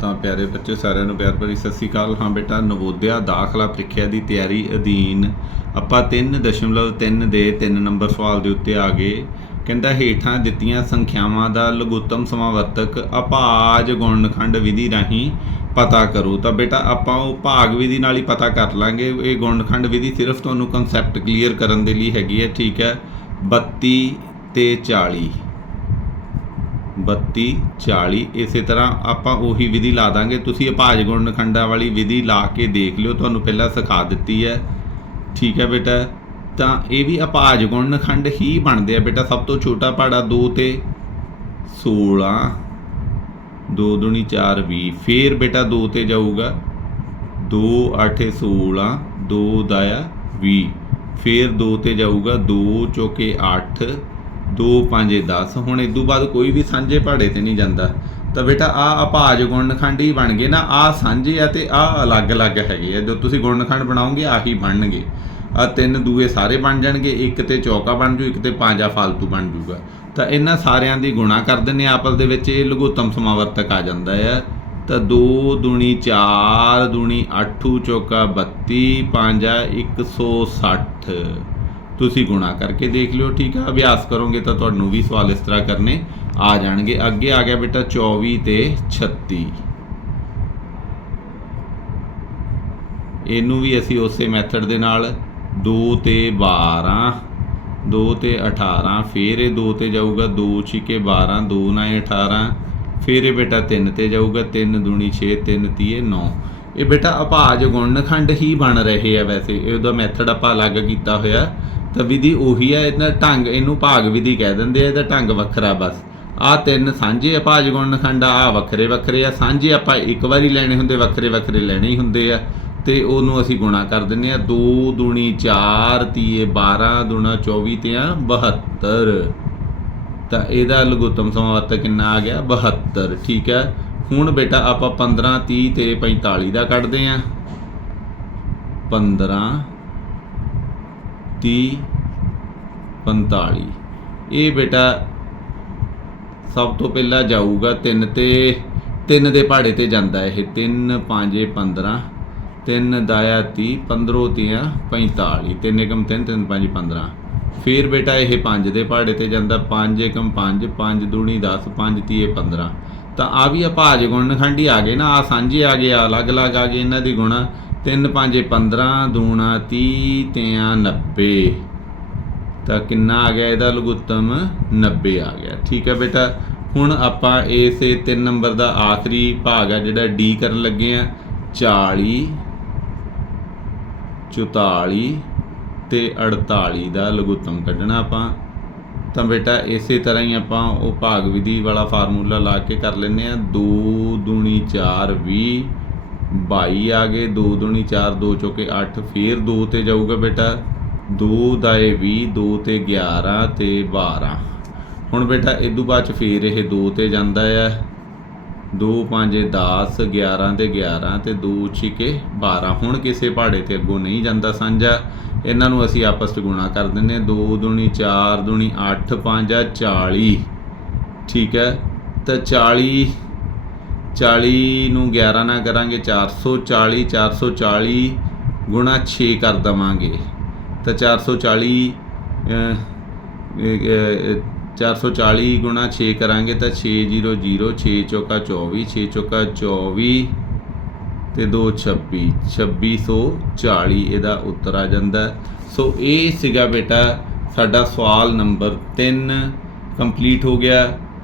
ਤਾਂ ਪਿਆਰੇ ਬੱਚੇ ਸਾਰਿਆਂ ਨੂੰ ਪਿਆਰ ਭਰੀ ਸਤਿ ਸ਼੍ਰੀ ਅਕਾਲ। ਹਾਂ ਬੇਟਾ, ਨਵੋਦਿਆ ਦਾਖਲਾ ਪ੍ਰੀਖਿਆ ਦੀ ਤਿਆਰੀ ਅਧੀਨ ਆਪਾਂ 3.3 ਦੇ 3 ਨੰਬਰ ਸਵਾਲ ਦੇ ਉੱਤੇ ਆ ਗਏ। ਕਹਿੰਦਾ ਹੇਠਾਂ ਦਿੱਤੀਆਂ ਸੰਖਿਆਵਾਂ ਦਾ ਲਘੁੱਤਮ ਸਮਾਵਰਤਕ ਅਭਾਜ ਗੁਣਨਖੰਡ ਵਿਧੀ ਰਾਹੀਂ ਪਤਾ ਕਰੋ। ਤਾਂ ਬੇਟਾ ਆਪਾਂ ਉਹ ਭਾਗ ਵਿਧੀ ਨਾਲ ਹੀ ਪਤਾ ਕਰ ਲਾਂਗੇ। ਇਹ ਗੁਣਨਖੰਡ ਵਿਧੀ ਸਿਰਫ ਤੁਹਾਨੂੰ ਕਨਸੈਪਟ ਕਲੀਅਰ ਕਰਨ ਦੇ ਲਈ ਹੈਗੀ ਹੈ, ਠੀਕ ਹੈ? 32 ਤੇ 40 32 40 ਇਸੇ ਤਰ੍ਹਾਂ ਆਪਾਂ ਉਹੀ ਵਿਧੀ ਲਾ ਦਾਂਗੇ। ਤੁਸੀਂ ਅਪਾਜ ਗੁਣ ਗੁਣਨਖੰਡਾਂ ਵਾਲੀ ਵਿਧੀ ਲਾ ਕੇ ਦੇਖ ਲਿਓ, ਤੁਹਾਨੂੰ ਪਹਿਲਾਂ ਸਿਖਾ ਦਿੱਤੀ ਹੈ। ਠੀਕ ਹੈ ਬੇਟਾ? ਤਾਂ ਇਹ ਵੀ ਅਪਾਜ ਗੁਣ ਖੰਡ ਹੀ ਬਣਦੇ ਆ ਬੇਟਾ। ਸਭ ਤੋਂ ਛੋਟਾ ਪਹਾੜਾ 2 ਤੇ 16 2 ਦੁਨੀ 4 20 ਫੇਰ ਬੇਟਾ 2 ਤੇ ਜਾਊਗਾ। 2 8 16 2 ਦਾਇਆ 20 ਫੇਰ 2 ਤੇ ਜਾਊਗਾ 2 ਚੌਕੇ 8 2 5 10 ਹੁਣ ਇਦੋਂ ਬਾਅਦ ਕੋਈ ਵੀ ਸਾਂਝੇ ਪਹਾੜੇ ਤੇ ਨਹੀਂ ਜਾਂਦਾ। ਤਾਂ ਬੇਟਾ, ਆ ਅਭਾਜ ਗੁਣਨਖੰਡ ਹੀ ਬਣ ਗਏ ਨਾ, ਆ ਸਾਂਝੇ ਆ ਤੇ ਆ ਅਲੱਗ-ਅਲੱਗ ਹੈਗੇ ਆ। ਜੋ ਤੁਸੀਂ ਗੁਣਨਖੰਡ ਬਣਾਓਗੇ, ਆਹੀ ਬਣਨਗੇ। ਆ ਤਿੰਨ ਦੂਏ ਸਾਰੇ ਬਣ ਜਾਣਗੇ, ਇੱਕ ਤੇ ਚੌਕਾ ਬਣ ਜੂ, ਇੱਕ ਤੇ ਪੰਜਾ ਫਾਲਤੂ ਬਣ ਜੂਗਾ। ਤਾਂ ਇਹਨਾਂ ਸਾਰਿਆਂ ਦੀ ਗੁਣਾ ਕਰ ਦਿੰਨੇ ਆ ਆਪਸ ਦੇ ਵਿੱਚ, ਇਹ ਲਘੁੱਤਮ ਸਮਾਵਰਤਕ ਆ ਜਾਂਦਾ ਹੈ ਤਾਂ 2 ਦੁਣੀ 4 ਦੁਣੀ 8 ਚੌਕਾ 32 ਪੰਜਾ 160 ਤੁਸੀਂ ਗੁਣਾ ਕਰਕੇ ਦੇਖ ਲਿਓ, ਠੀਕ ਆ? ਅਭਿਆਸ ਕਰੋਗੇ ਤਾਂ ਤੁਹਾਨੂੰ ਵੀ ਸਵਾਲ ਇਸ ਤਰ੍ਹਾਂ ਕਰਨੇ ਆ ਜਾਣਗੇ। ਅੱਗੇ ਆ ਗਿਆ ਬੇਟਾ 24 ਤੇ 36 ਇਹਨੂੰ ਵੀ ਅਸੀਂ ਉਸੇ ਮੈਥਡ ਦੇ ਨਾਲ 2 ਤੇ 12 2 ਤੇ 18 ਫਿਰ ਇਹ 2 ਤੇ ਜਾਊਗਾ 2 ਛਿਕੇ 12 2 ਨਾ 18 ਫਿਰ ਇਹ ਬੇਟਾ 3 ਤੇ ਜਾਊਗਾ 3 ਦੂਣੀ 6 3 ਤੀਏ 9 ਇਹ ਬੇਟਾ ਅਭਾਜ ਗੁਣਨਖੰਡ ਹੀ ਬਣ ਰਹੇ ਆ ਵੈਸੇ, ਇਹਦਾ ਮੈਥਡ ਆਪਾਂ ਅਲੱਗ ਕੀਤਾ ਹੋਇਆ। ਤਾਂ ਵਿਧੀ ਉਹੀ ਹੈ, ਇਹਦਾ ਢੰਗ, ਇਹਨੂੰ ਭਾਗ ਵਿਧੀ ਕਹਿ ਦਿੰਦੇ ਆ, ਇਹਦਾ ਢੰਗ ਵੱਖਰਾ ਬਸ। ਆ ਤਿੰਨ ਸਾਂਝੇ ਅਭਾਜ ਗੁਣਨਖੰਡ ਆ ਵੱਖਰੇ ਵੱਖਰੇ ਆ। ਸਾਂਝੇ ਆਪਾਂ ਇੱਕ ਵਾਰੀ ਲੈਣੇ ਹੁੰਦੇ, ਵੱਖਰੇ ਵੱਖਰੇ ਲੈਣੇ ਹੀ ਹੁੰਦੇ ਆ। ਤੇ ਉਹਨੂੰ ਅਸੀਂ ਗੁਣਾ ਕਰ ਦਿੰਨੇ ਆ 2 ਦੁਣੀ 4 ਤੀਏ 12 ਦੁਣਾ 24 ਤੇ ਆ 72 ਤਾਂ ਇਹਦਾ ਲਘੁੱਤਮ ਸਮਾਵਰਤਕ ਕਿੰਨਾ ਆ ਗਿਆ? 72 ਠੀਕ ਹੈ? ਹੁਣ ਬੇਟਾ ਆਪਾਂ 15 30 ਤੇ 45 ਦਾ ਕੱਢਦੇ ਆ। 15 30 45 ਇਹ ਬੇਟਾ ਸਭ ਤੋਂ ਪਹਿਲਾਂ ਜਾਊਗਾ 3 ਤੇ 3 ਦੇ ਪਹਾੜੇ ਤੇ ਜਾਂਦਾ ਇਹ। 3 5 15 3 ਦਾਇਆ 30 15 ਤੀਆਂ 45 3 ਏਕਮ 3 3 5 15 ਫਿਰ ਬੇਟਾ ਇਹ 5 ਦੇ ਪਹਾੜੇ ਤੇ ਜਾਂਦਾ। 5 ਏਕਮ 5 5 ਦੂਣੀ 10 5 ਤੀਏ 15 ਤਾਂ ਆ ਵੀ ਅਭਾਜ ਗੁਣਨਖੰਡੀ ਆ ਗਏ ਨਾ, ਆ ਸਾਂਝੇ ਆ ਗਏ, ਆ ਅਲੱਗ-ਅਲੱਗ ਆ ਗਏ ਇਹਨਾਂ ਦੀ ਗੁਣਾ। 3 5 15 ਦੂਣਾ 30 ਤਿਆਂ 90 ਤਾਂ ਕਿੰਨਾ ਆ ਗਿਆ ਇਹਦਾ ਲਘੁੱਤਮ 90 ਆ ਗਿਆ। ਠੀਕ ਹੈ ਬੇਟਾ। ਹੁਣ ਆਪਾਂ ਇਸੇ 3 ਨੰਬਰ ਦਾ ਆਖਰੀ ਭਾਗ ਆ ਜਿਹੜਾ ਡੀ ਕਰਨ ਲੱਗੇ ਆ। 40 44 ਤੇ 48 ਦਾ ਲਘੁੱਤਮ ਕੱਢਣਾ ਆਪਾਂ। ਤਾਂ ਬੇਟਾ, ਇਸੇ ਤਰ੍ਹਾਂ ਹੀ ਆਪਾਂ ਉਹ ਭਾਗ ਵਿਧੀ ਵਾਲਾ ਫਾਰਮੂਲਾ ਲਾ ਕੇ ਕਰ ਲੈਨੇ ਆ। 2 ਦੂਣੀ 4 20 22 ਆ ਗਏ। 2 ਦੂਣੀ 4 2 ਚੌਕੇ 8 ਫੇਰ 2 ਤੇ ਜਾਊਗਾ ਬੇਟਾ। 2 ਦਾਏ 20 2 ਤੇ 11 ਤੇ 12 ਹੁਣ ਬੇਟਾ ਇਦੋਂ ਬਾਅਦ ਚ ਫੇਰ ਇਹ 2 ਤੇ ਜਾਂਦਾ ਆ। 2 5 10 11 ਤੇ 11 ਤੇ 2 ਛਿਕੇ 12 ਹੁਣ ਕਿਸੇ ਪਹਾੜੇ ਤੇ ਅੱਗੋਂ ਨਹੀਂ ਜਾਂਦਾ ਸਾਂਝਾ। ਇਹਨਾਂ ਨੂੰ ਅਸੀਂ ਆਪਸ ਵਿੱਚ ਗੁਣਾ ਕਰ ਦਿੰਨੇ 2 ਦੁਣੀ 4 ਦੁਣੀ 8 5 40 ਠੀਕ ਹੈ? ਤਾਂ 40 40 ਨੂੰ 11 ਨਾਲ ਕਰਾਂਗੇ 440 440 ਗੁਣਾ 6 ਕਰ ਦਵਾਂਗੇ। ਤਾਂ 440 ਅਹ, ਇਹ, ਅਹ, 440 ਗੁਣਾ 6 ਕਰਾਂਗੇ ਤਾਂ 600 6 ਚੌਕਾ 24 6 ਚੌਕਾ 24 ਤੇ 2 26 2640 ਇਹਦਾ ਉੱਤਰ ਆ ਜਾਂਦਾ। ਸੋ ਇਹ ਸੀਗਾ ਬੇਟਾ ਸਾਡਾ ਸਵਾਲ ਨੰਬਰ 3 ਕੰਪਲੀਟ ਹੋ ਗਿਆ।